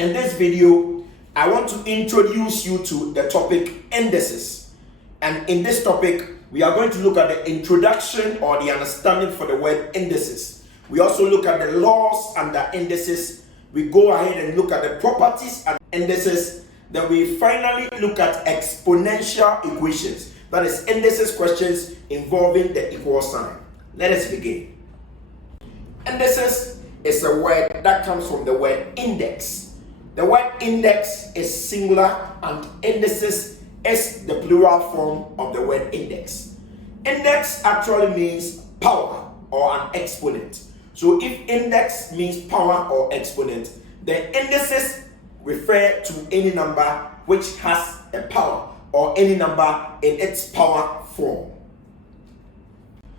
In this video, I want to introduce you to the topic indices. And in this topic, we are going to look at the introduction or the understanding for the word indices. We also look at the laws under indices. We go ahead and look at the properties and indices. Then we finally look at exponential equations. That is indices questions involving the equal sign. Let us begin. Indices is a word that comes from the word index. The word index is singular and indices is the plural form of the word index. Index actually means power or an exponent. So if index means power or exponent, then indices refer to any number which has a power or any number in its power form.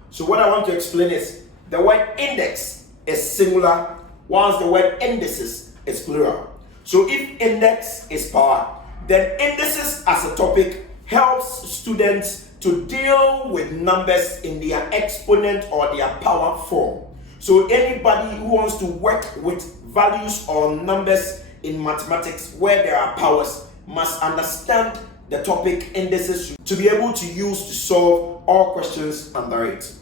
So what I want to explain is the word index is singular, whilst the word indices is plural. So if index is power, then indices as a topic helps students to deal with numbers in their exponent or their power form. So anybody who wants to work with values or numbers in mathematics where there are powers must understand the topic indices to be able to use to solve all questions under it.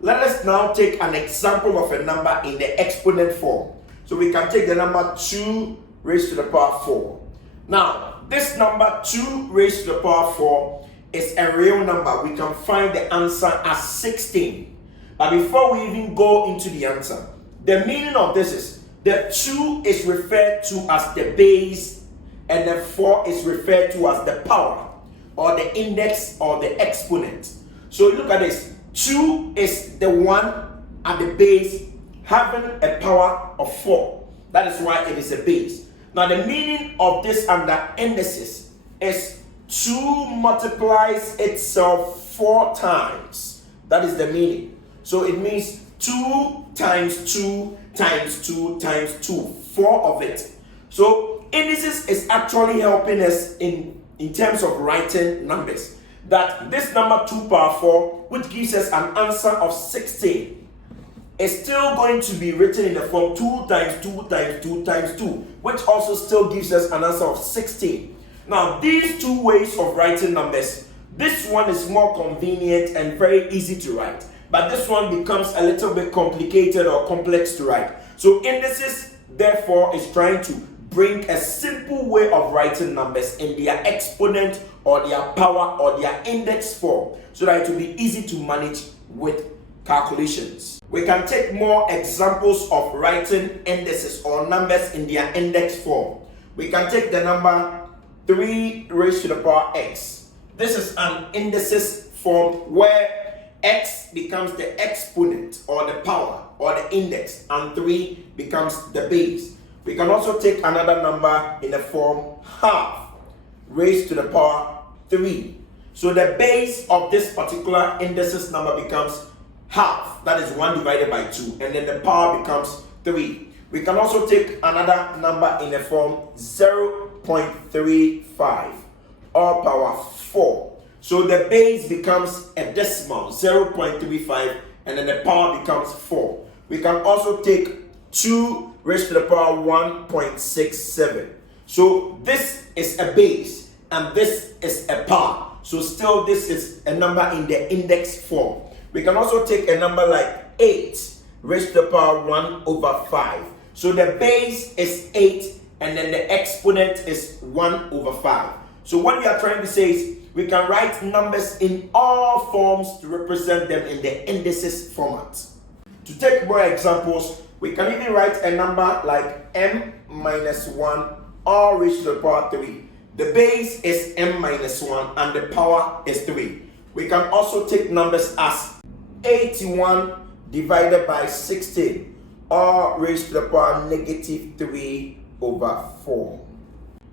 Let us now take an example of a number in the exponent form. So we can take the number 2 raised to the power 4. Now, this number 2 raised to the power 4 is a real number. We can find the answer as 16. But before we even go into the answer, the meaning of this is the 2 is referred to as the base and the 4 is referred to as the power or the index or the exponent. So look at this. 2 is the one at the base having a power of 4. That is why it is a base. Now the meaning of this under indices is 2 multiplies itself 4 times. That is the meaning. So it means 2 times 2 times 2 times 2. 4 of it. So indices is actually helping us in terms of writing numbers. That this number 2 power 4, which gives us an answer of 16, is still going to be written in the form 2 times 2 times 2 times 2, which also still gives us an answer of 16. Now, these two ways of writing numbers, this one is more convenient and very easy to write, but this one becomes a little bit complicated or complex to write. So indices, therefore, is trying to bring a simple way of writing numbers in their exponent or their power or their index form so that it will be easy to manage with calculations. We can take more examples of writing indices or numbers in their index form. We can take the number 3 raised to the power x. This is an indices form where x becomes the exponent or the power or the index and 3 becomes the base. We can also take another number in the form half raised to the power 3. So the base of this particular indices number becomes half. That is 1 divided by 2. And then the power becomes 3. We can also take another number in the form 0.35 all power 4. So the base becomes a decimal 0.35 and then the power becomes 4. We can also take 2 raised to the power 1.67. So this is a base and this is a power. So still this is a number in the index form. We can also take a number like 8 raised to the power 1 over 5. So the base is 8 and then the exponent is 1 over 5. So what we are trying to say is we can write numbers in all forms to represent them in the indices format. To take more examples, we can even write a number like m minus 1 all raised to the power 3. The base is m minus 1 and the power is 3. We can also take numbers as 81 divided by 16 all raised to the power negative 3 over 4.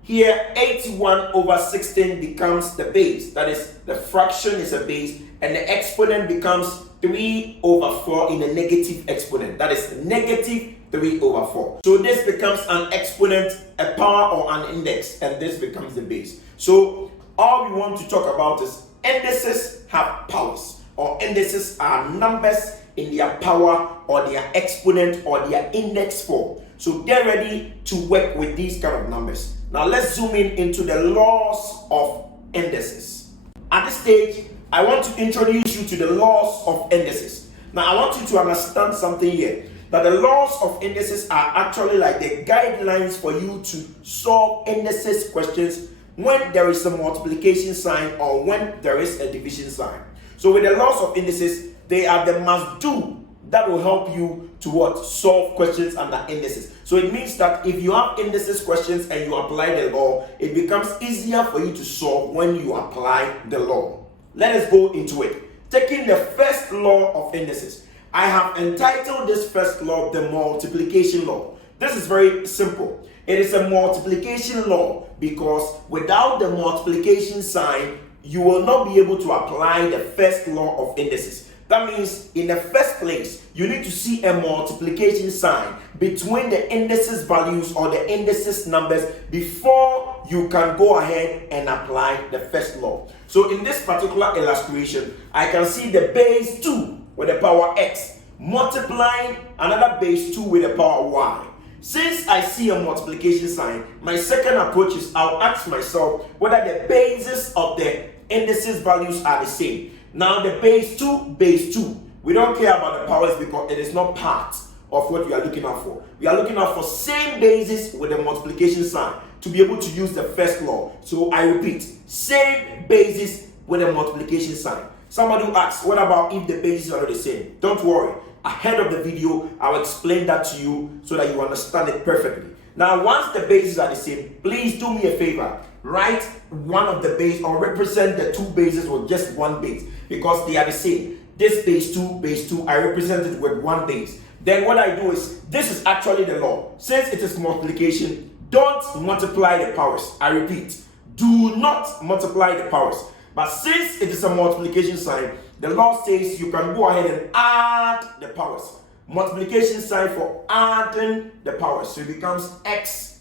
Here 81 over 16 becomes the base. That is, the fraction is a base and the exponent becomes 3 over 4 in the negative exponent. That is negative 3 over 4. So this becomes an exponent, a power or an index, and this becomes the base. So all we want to talk about is indices have powers, or indices are numbers in their power or their exponent or their index form. So get ready to work with these kind of numbers. Now let's zoom in into the laws of indices. At this stage, I want to introduce you to the laws of indices. Now I want you to understand something here, that the laws of indices are actually like the guidelines for you to solve indices questions when there is a multiplication sign or when there is a division sign. So with the laws of indices, they are the must do that will help you to what? Solve questions under indices. So it means that if you have indices questions and you apply the law, it becomes easier for you to solve when you apply the law. Let us go into it. Taking the first law of indices, I have entitled this first law the multiplication law. This is very simple. It is a multiplication law because without the multiplication sign, you will not be able to apply the first law of indices. That means in the first place, you need to see a multiplication sign between the indices values or the indices numbers before you can go ahead and apply the first law. So in this particular illustration, I can see the base 2 with the power x multiplying another base 2 with the power y. Since I see a multiplication sign, my second approach is I'll ask myself whether the bases of the indices values are the same. Now the base 2, we don't care about the powers because it is not part of what we are looking out for. We are looking out for same basis with the multiplication sign to be able to use the first law. So I repeat, same basis with a multiplication sign. Somebody will ask, what about if the bases are not the same? Don't worry. Ahead of the video, I'll explain that to you so that you understand it perfectly. Now, once the bases are the same, please do me a favor. Write one of the base or represent the two bases with just one base because they are the same. This base 2, I represent it with one base. Then what I do is, this is actually the law. Since it is multiplication, don't multiply the powers. I repeat, do not multiply the powers. But since it is a multiplication sign, the law says you can go ahead and add the powers. Multiplication sign for adding the powers. So it becomes x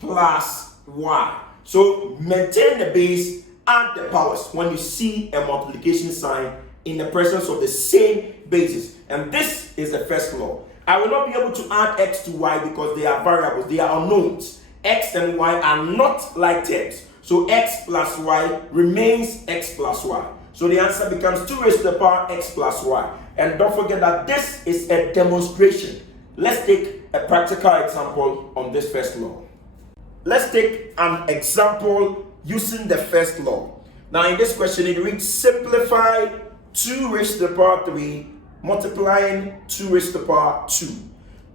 plus y. So maintain the base, add the powers when you see a multiplication sign in the presence of the same basis. And this is the first law. I will not be able to add x to y because they are variables, they are unknowns. X and y are not like terms. So x plus y remains x plus y. So the answer becomes 2 raised to the power x plus y. And don't forget that this is a demonstration. Let's take a practical example on this first law. Let's take an example using the first law. Now in this question it reads, simplify 2 raised to the power 3 multiplying 2 raised to the power 2.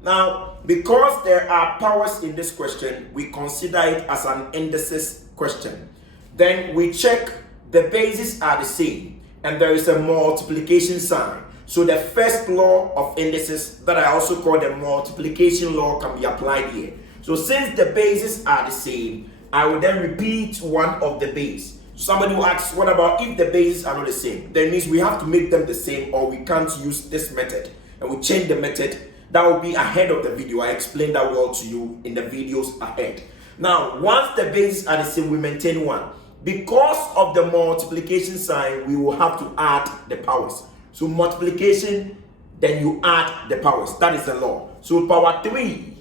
Now because there are powers in this question, we consider it as an indices question. Then we check the bases are the same and there is a multiplication sign. So the first law of indices that I also call the multiplication law can be applied here. So since the bases are the same, I will then repeat one of the base. Somebody will ask, what about if the bases are not the same? That means we have to make them the same or we can't use this method. And we change the method. That will be ahead of the video. I explained that well to you in the videos ahead. Now, once the bases are the same, we maintain one. Because of the multiplication sign, we will have to add the powers. So multiplication, then you add the powers. That is the law. So power 3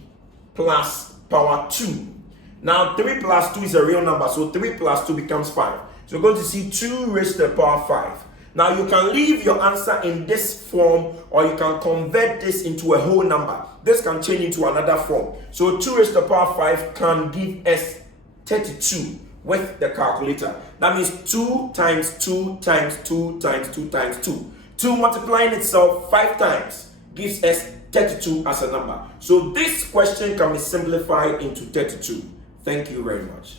plus power 2. Now 3 plus 2 is a real number. So 3 plus 2 becomes 5. So we're going to see 2 raised to the power 5. Now you can leave your answer in this form or you can convert this into a whole number. This can change into another form. So 2 raised to the power 5 can give us 32 with the calculator. That means 2 times 2 times 2 times 2 times 2. 2 multiplying itself 5 times gives us 32 as a number. So this question can be simplified into 32. Thank you very much.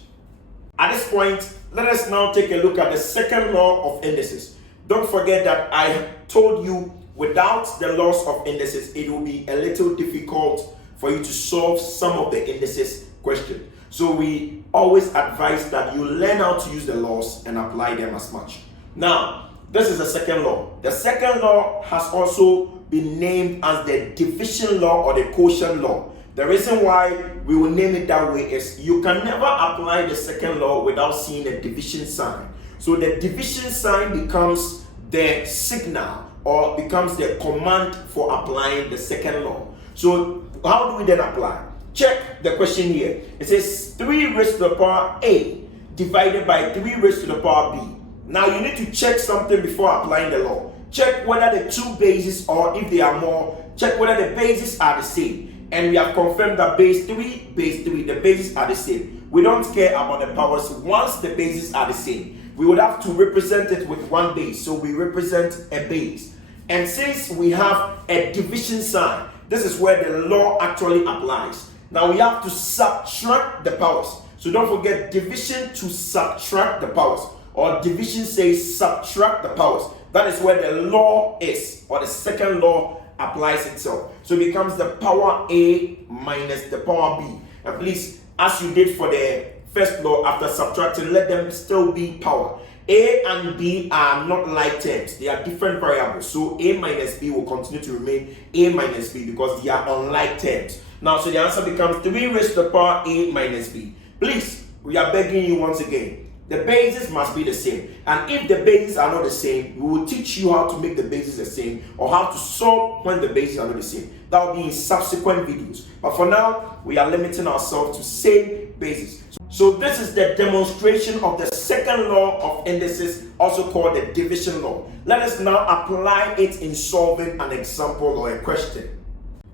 At this point, let us now take a look at the second law of indices. Don't forget that I told you without the laws of indices, it will be a little difficult for you to solve some of the indices question. So we always advise that you learn how to use the laws and apply them as much. Now, this is the second law. The second law has also been named as the division law or the quotient law. The reason why we will name it that way is you can never apply the second law without seeing a division sign. So the division sign becomes the signal or becomes the command for applying the second law. So how do we then apply? check the question here. It says 3 raised to the power A divided by 3 raised to the power B. Now you need to check something before applying the law. Check whether the two bases, or if they are more, check whether the bases are the same. And we have confirmed that base 3, the bases are the same. We don't care about the powers once the bases are the same. We would have to represent it with one base. So we represent a base. And since we have a division sign, this is where the law actually applies. Now we have to subtract the powers. So don't forget, division to subtract the powers. Or division says subtract the powers. That is where the law is, or the second law applies itself. So it becomes the power A minus the power B. And please, as you did for the first law, after subtracting, let them still be power. A and B are not like terms. They are different variables. So A minus B will continue to remain A minus B because they are unlike terms. Now, so the answer becomes 3 raised to the power A minus B. Please, we are begging you once again. The bases must be the same. And if the bases are not the same, we will teach you how to make the bases the same, or how to solve when the bases are not the same. That will be in subsequent videos. But for now, we are limiting ourselves to same bases. So this is the demonstration of the second law of indices, also called the division law. Let us now apply it in solving an example or a question.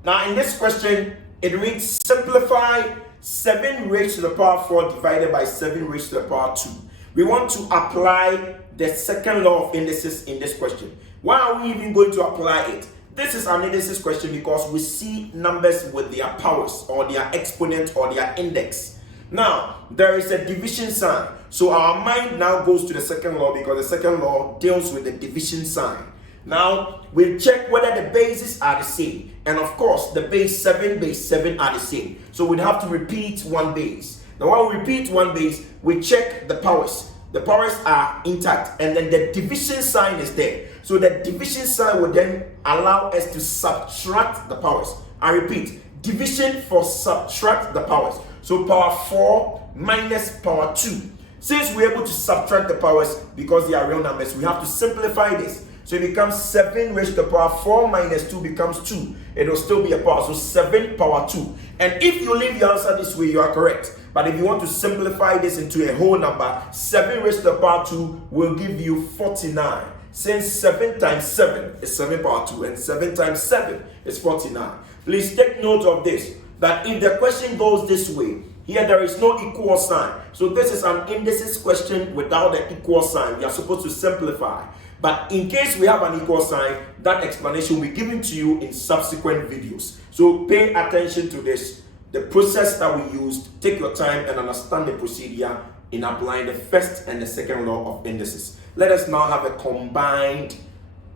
Now in this question, it reads, simplify 7 raised to the power 4 divided by 7 raised to the power 2. We want to apply the second law of indices in this question. Why are we even going to apply it? This is an indices question because we see numbers with their powers, or their exponent, or their index. Now, there is a division sign. So our mind now goes to the second law because the second law deals with the division sign. Now, we'll check whether the bases are the same. And of course, the base 7 are the same. So we'd have to repeat one base. Now, when we repeat one base, we check the powers. The powers are intact. And then the division sign is there. So the division sign will then allow us to subtract the powers. I repeat, division for subtract the powers. So power 4 minus power 2. Since we're able to subtract the powers because they are real numbers, we have to simplify this. So it becomes 7 raised to the power 4 minus 2 becomes 2. It will still be a power. So 7 power 2. And if you leave your answer this way, you are correct. But if you want to simplify this into a whole number, 7 raised to the power 2 will give you 49. Since 7 times 7 is 7 power 2 and 7 times 7 is 49. Please take note of this, that if the question goes this way, here there is no equal sign. So this is an indices question without the equal sign. We are supposed to simplify. But in case we have an equal sign, that explanation will be given to you in subsequent videos. So pay attention to this, the process that we used. Take your time and understand the procedure in applying the first and the second law of indices. Let us now have a combined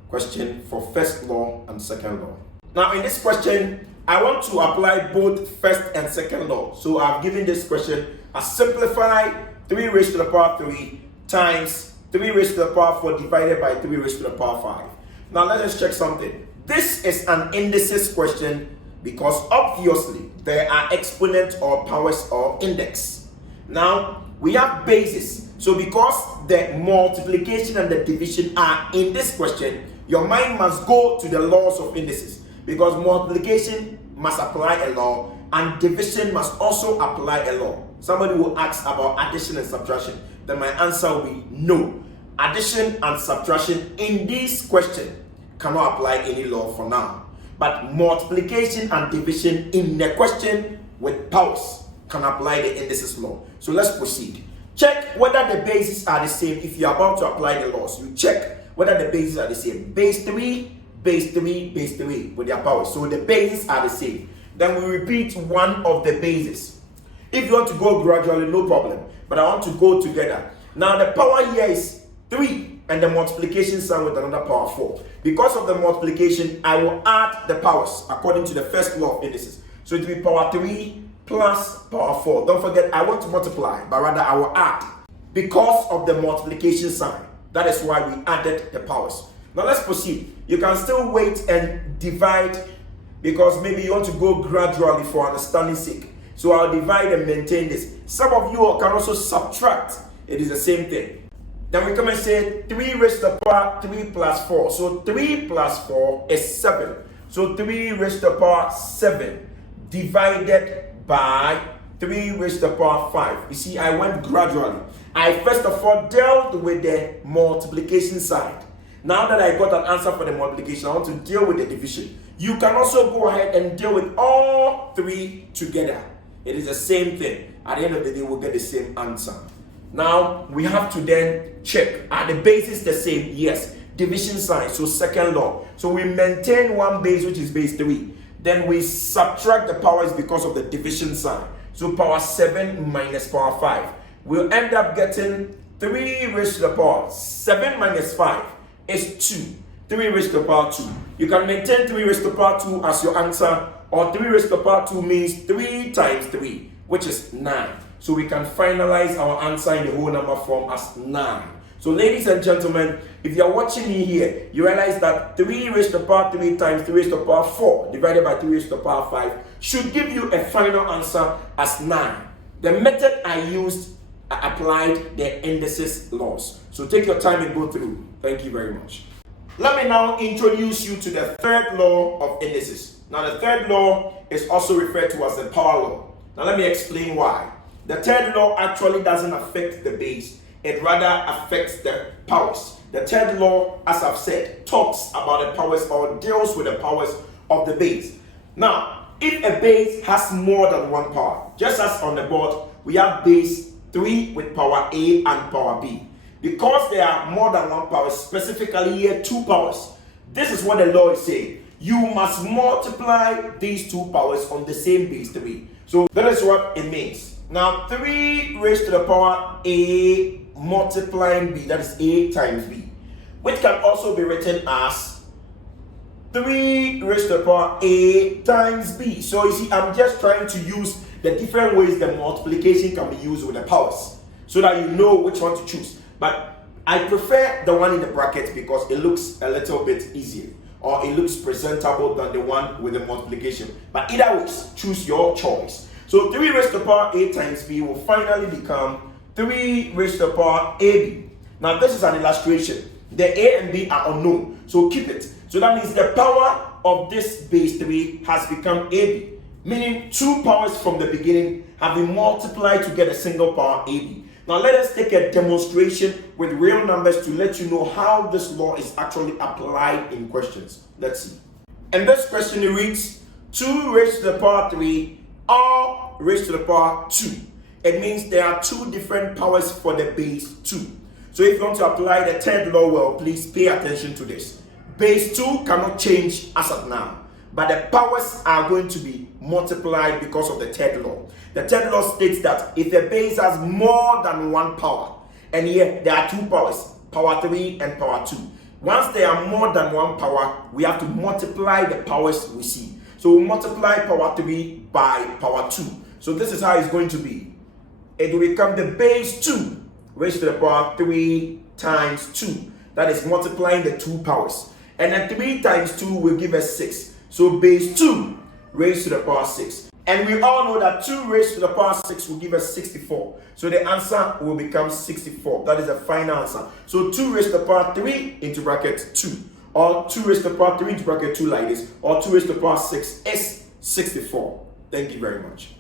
question for first law and second law. Now in this question, I want to apply both first and second law. So I've given this question as simplify 3 raised to the power 3 times 3 raised to the power 4 divided by 3 raised to the power 5. Now let us check something. This is an indices question because obviously there are exponents or powers or index. Now we have bases. So because the multiplication and the division are in this question, your mind must go to the laws of indices. Because multiplication must apply a law and division must also apply a law. Somebody will ask about addition and subtraction. Then my answer will be no. Addition and subtraction in this question cannot apply any law for now. But multiplication and division in the question with powers can apply the indices law. So let's proceed. Check whether the bases are the same. If you're about to apply the laws, you check whether the bases are the same. Base 3, base 3, base 3 with their powers. So the bases are the same. Then we repeat one of the bases. If you want to go gradually, no problem. But I want to go together. Now the power here is 3 and the multiplication sign with another power 4. Because of the multiplication, I will add the powers according to the first law of indices. So it will be power 3 plus power 4. Don't forget, I want to multiply, but rather I will add. Because of the multiplication sign, that is why we added the powers. Now let's proceed. You can still wait and divide because maybe you want to go gradually for understanding sake. So I'll divide and maintain this. Some of you can also subtract. It is the same thing. Then we come and say 3 raised to the power 3 plus 4. So 3 plus 4 is 7. So 3 raised to the power 7 divided by 3 raised to the power 5. You see, I went gradually. I first of all dealt with the multiplication side. Now that I got an answer for the multiplication, I want to deal with the division. You can also go ahead and deal with all three together. It is the same thing. At the end of the day, we'll get the same answer. Now, we have to then check. Are the bases the same? Yes. Division sign, so second law. So we maintain one base, which is base 3. Then we subtract the powers because of the division sign. So power 7 minus power 5. We'll end up getting 3 raised to the power 7 minus 5 is 2. 3 raised to the power 2. You can maintain 3 raised to the power 2 as your answer, or 3 raised to the power 2 means 3 times 3, which is 9. So we can finalize our answer in the whole number form as 9. So ladies and gentlemen, if you're watching me here, you realize that 3 raised to the power 3 times 3 raised to the power 4 divided by 3 raised to the power 5 should give you a final answer as 9. The method I used, I applied the indices laws. So take your time and go through. Thank you very much. Let me now introduce you to the third law of indices. Now the third law is also referred to as the power law. Now let me explain why. The third law actually doesn't affect the base. It rather affects the powers. The third law, as I've said, talks about the powers or deals with the powers of the base. Now, if a base has more than one power, just as on the board, we have base 3 with power A and power B. Because there are more than one power, specifically here 2 powers, this is what the law is saying. You must multiply these 2 powers on the same base 3. So that is what it means. Now 3 raised to the power A multiplying B, that is A times B, which can also be written as 3 raised to the power A times B. So you see, I'm just trying to use the different ways the multiplication can be used with the powers so that you know which one to choose. But I prefer the one in the brackets because it looks a little bit easier, or it looks presentable than the one with the multiplication. But either way, choose your choice. So 3 raised to the power A times B will finally become 3 raised to the power AB. Now this is an illustration. The A and B are unknown, so keep it. So that means the power of this base 3 has become AB, meaning 2 powers from the beginning have been multiplied to get a single power AB. Now let us take a demonstration with real numbers to let you know how this law is actually applied in questions. Let's see. And this question reads 2 raised to the power 3 or raised to the power 2. It means there are 2 different powers for the base 2. So if you want to apply the third law well, please pay attention to this. Base 2 cannot change as of now, but the powers are going to be multiplied because of the third law. The third law states that if a base has more than one power, and here there are 2 powers, power 3 and power 2. Once there are more than one power, we have to multiply the powers we see. So we multiply power 3 by power 2. So this is how it's going to be. It will become the base 2 raised to the power 3 times 2. That is multiplying the 2 powers. And then 3 times 2 will give us 6. So base 2 raised to the power 6. And we all know that 2 raised to the power 6 will give us 64. So the answer will become 64. That is the final answer. So 2 raised to the power 3 into bracket 2. Or 2 raised to the power 3 into bracket 2 like this. Or 2 raised to the power 6 is 64. Thank you very much.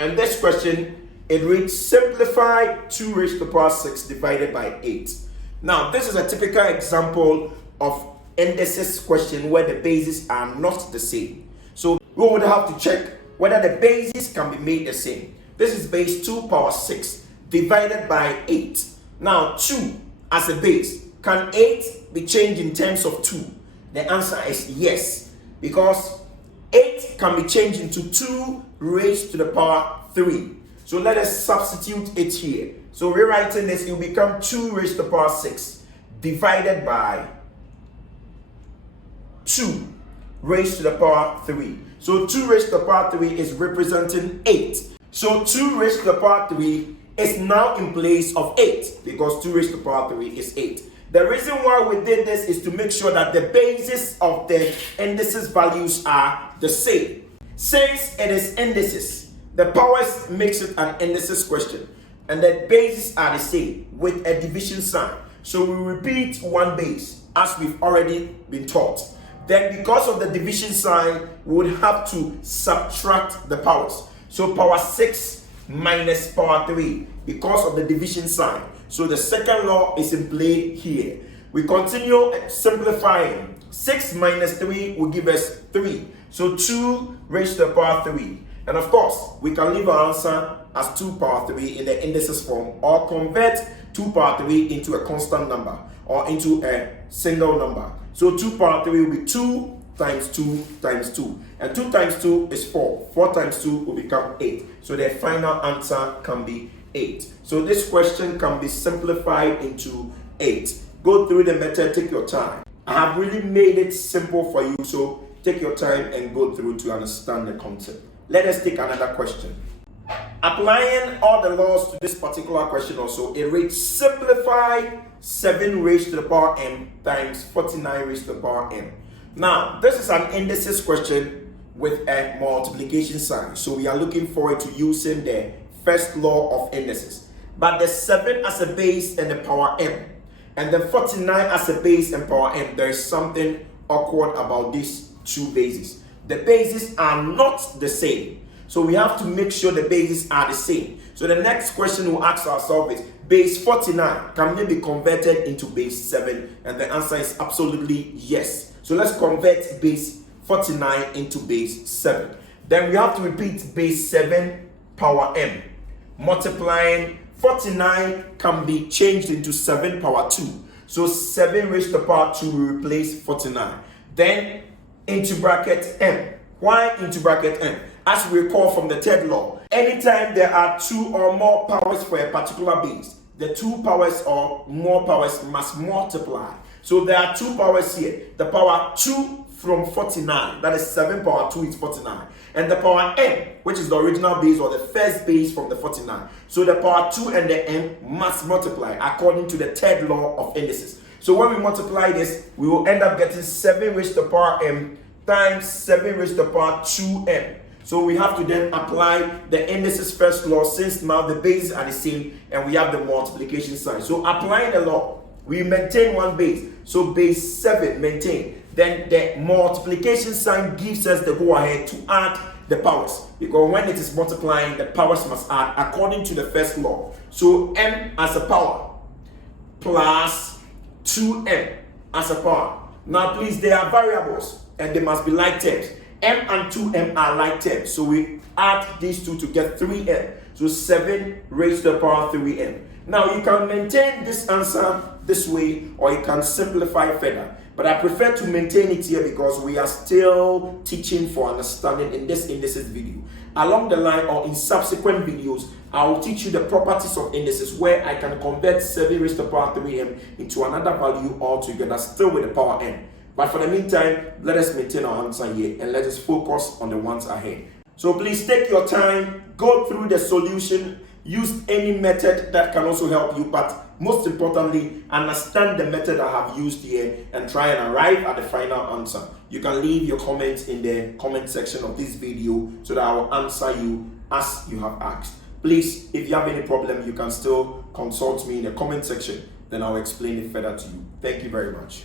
And this question, it reads simplify 2 raised to the power 6 divided by 8. Now this is a typical example of indices question where the bases are not the same. So we would have to check whether the bases can be made the same. This is base 2 power 6 divided by 8. Now 2 as a base. Can 8 be changed in terms of 2? The answer is yes, because 8 can be changed into 2 raised to the power 3. So let us substitute it here. So rewriting this, it will become 2 raised to the power 6 divided by 2 raised to the power 3. So 2 raised to the power 3 is representing 8. So 2 raised to the power 3 is now in place of 8 because 2 raised to the power 3 is 8. The reason why we did this is to make sure that the basis of the indices values are the same. Since it is indices, the powers makes it an indices question, and the bases are the same with a division sign. So we repeat one base as we've already been taught. Then because of the division sign, we would have to subtract the powers. So power 6 minus power 3 because of the division sign. So the second law is in play here. We continue simplifying. 6 minus 3 will give us 3. So 2 raised to the power 3. And of course, we can leave our answer as 2 power 3 in the indices form, or convert 2 power 3 into a constant number or into a single number. So 2 power 3 will be 2 times 2 times 2. And 2 times 2 is 4. 4 times 2 will become 8. So the final answer can be 8. So this question can be simplified into 8. Go through the method, take your time. I have really made it simple for you, so take your time and go through to understand the concept. Let us take another question. Applying all the laws to this particular question also, it reads simplify 7 raised to the power m times 49 raised to the power m. Now, this is an indices question with a multiplication sign. So we are looking forward to using the first law of indices. But the 7 as a base and the power m, and the 49 as a base and power m, there is something awkward about these two bases. The bases are not the same. So we have to make sure the bases are the same. So the next question we'll ask ourselves is, base 49, can they be converted into base 7? And the answer is absolutely yes. So let's convert base 49 into base 7. Then we have to repeat base 7 power m. Multiplying 49 can be changed into 7 power 2. So 7 raised to the power 2 will replace 49. Then into bracket m. Why into bracket m? As we recall from the third law, anytime there are 2 or more powers for a particular base, the 2 powers or more powers must multiply. So there are 2 powers here. The power 2 from 49, that is 7 power 2 is 49. And the power m, which is the original base or the first base from the 49. So the power 2 and the m must multiply according to the third law of indices. So when we multiply this, we will end up getting 7 raised to the power m times 7 raised to the power 2m. So we have to then apply the indices first law, since now the bases are the same and we have the multiplication sign. So applying the law, we maintain one base. So base 7 maintain. Then the multiplication sign gives us the go ahead to add the powers. Because when it is multiplying, the powers must add according to the first law. So m as a power plus 2m as a power. Now please, they are variables and they must be like terms. m and 2m are like terms. So we add these two to get 3m. So 7 raised to the power 3m. Now you can maintain this answer this way, or you can simplify further. But I prefer to maintain it here because we are still teaching for understanding in this indices video. Along the line or in subsequent videos, I will teach you the properties of indices where I can convert 7 raised to the power 3m into another value altogether, still with the power n. But for the meantime, let us maintain our answer here and let us focus on the ones ahead. So please take your time, go through the solution, use any method that can also help you, but most importantly, understand the method I have used here and try and arrive at the final answer. You can leave your comments in the comment section of this video so that I will answer you as you have asked. Please, if you have any problem, you can still consult me in the comment section, then I'll explain it further to you. Thank you very much.